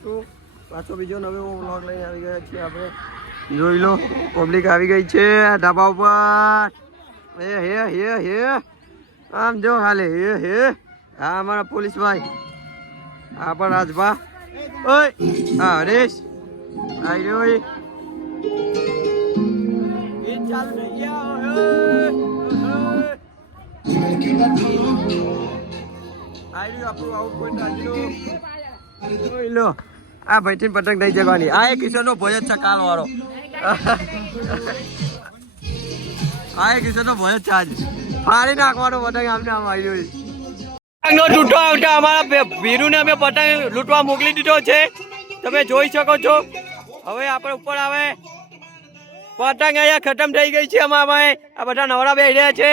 મળશું પાછો બીજો નવો વ્લોગ લઈને આવી ગયા છીએ આપણે. જોઈ લો પબ્લિક આવી ગઈ છે ધાબા ઉપર. હે આમ જો હાલે હે હા અમારા પોલીસ ભાઈ હા પણ રાજભા ઓય હા હરેશ આવી રહ્યો એ ચાલુ થઈ ગયા આવી આપણું આઉટપુટ આજનું જોઈ લો. આ ભાઈ થી પતંગ નહીં જવાની. આ એક કિશોરનો ભોજ છે કાલ વાળો. આ એક કિશોરનો ભોજ છે આજ ફાડી નાખવાનો પતંગ આમને આમ આવી રહ્યો પતંગનો તૂટો આવતા અમારા વીરુને અમે પતંગ લૂંટવા મોકલી દીધો છે. તમે જોઈ શકો છો. હવે આપણે ઉપર આવે પતંગ અહીંયા ખતમ થઈ ગઈ છે. અમારે આ બધા નવરા બેસી રહ્યા છે.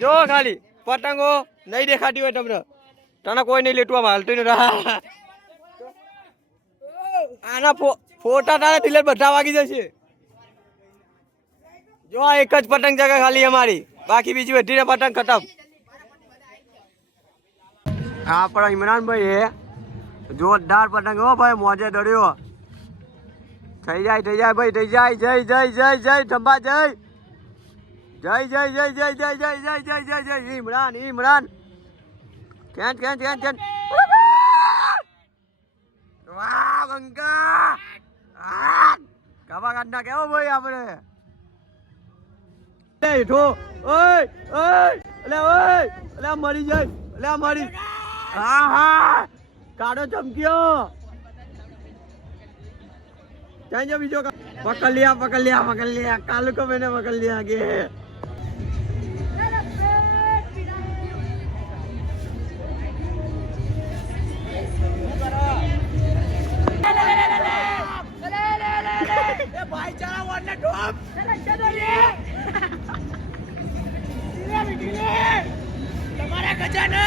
જો ખાલી પતંગો નહીં દેખાતી હોય તમને તને કોઈ નહીં લૂંટવા હાલતું નથી. આના ફોટા તારે દિલે બધા વાગી જશે. જો આ એક જ પતંગ જગા ખાલી અમારી બાકી બીજી બધી પતંગ ખતમ. હા પણ ઇમરાનભાઈ હે જોરદાર પતંગ હો ભાઈ મોજે દડ્યો. થઈ જાય ભાઈ થઈ જાય. જય ધંબા જય ઇમરાન કેન વાહ બંકા કાબા કાઢના કેવો ભાઈ આપણે મરી જાય મરી હા કાઢો ચમક્યો ક્યાં જો બીજો પકડ लिया कालू को मैंने पकड़ लिया आगे तुम्हारा खजाना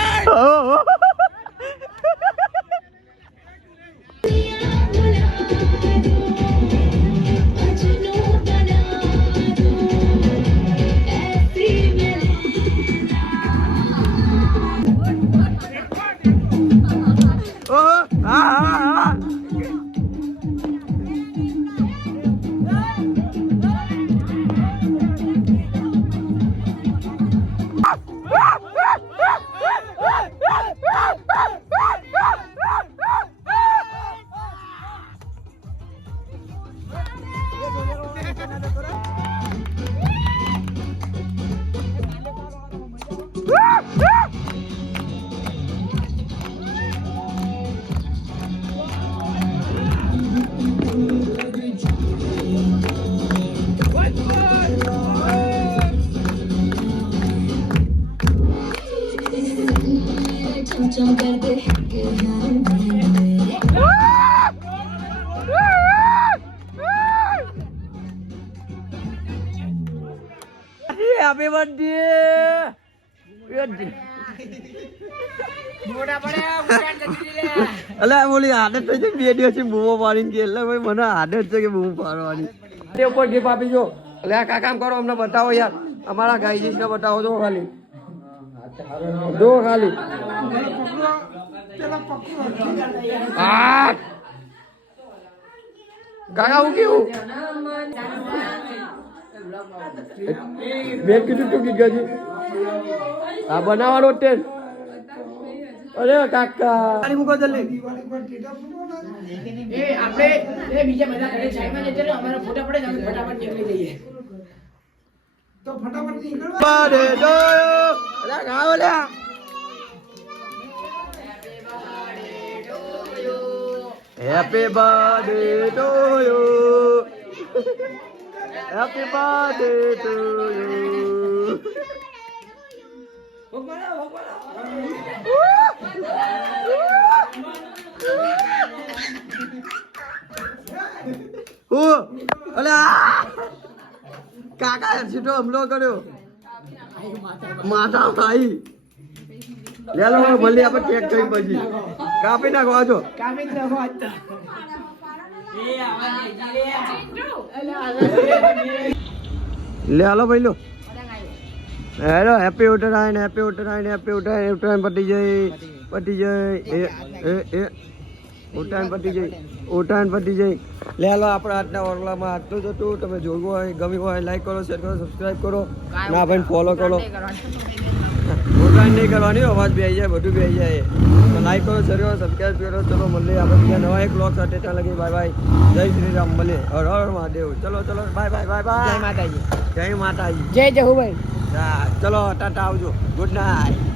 हैप्पी बर्थडे અલા બોલી આદત થઈ છે બે દિવસથી બૂમો પાડીને કે એટલે ભાઈ મને આદત છે કે બૂમો પાડવાની તે ઉપર ગીફ આપી જો એટલે આ કામ કરો અમને બતાવો યાર અમારા ગાયજીને બતાવો જો ખાલી આ કાકા હું કેવું મેં કીધું તું ગીગાજી આ બનાવવાનો ટેન અરે કાકા પાણી મૂકો જલ્દી એ આપણે એ બીજા બધા ઘરે ચાઈમાં જતે રહો અમારા ફોટા પડે અમે ફટાફટ નીકળી જઈએ તો ફટાફટ નીકળો બારે દો અરે ગાઓ લે happy birthday to you happy birthday to you કાકા સીધો હમલો કર્યો માતા ભાઈ લેલો ભલે આપણે ચેક કરી પછી કાપી નાખો આજો લે હાલો ભાઈ લો હેલો હેપી ઉત્તરાયણ પતી જાય ઉત્તરાયણ પતી જઈ લે લો આપણે આજના ઓરલામાં આટલું જ હતું. તમે જોયું હોય ગમ્યું હોય લાઈક કરો શેર કરો સબસ્ક્રાઈબ કરો ના ભાઈ ફોલો કરો. ઉત્તરાયણ નહીં કરવાની અવાજ બી આવી જાય બધું બી આવી જાય. તો લાઈક કરો શેર કરો સબસ્ક્રાઈબ કરો. ચલો મળીએ આપણે બીજા નવા એક બ્લોગ સાથે. ત્યાં લગી બાય બાય. જય શ્રી રામ મળીએ. હર હર મહાદેવ. ચલો બાય બાય બાય બાય. જય માતાજી. જય માતાજી. જય જહુભાઈ. ચલો ટાટા આવજો. Good night.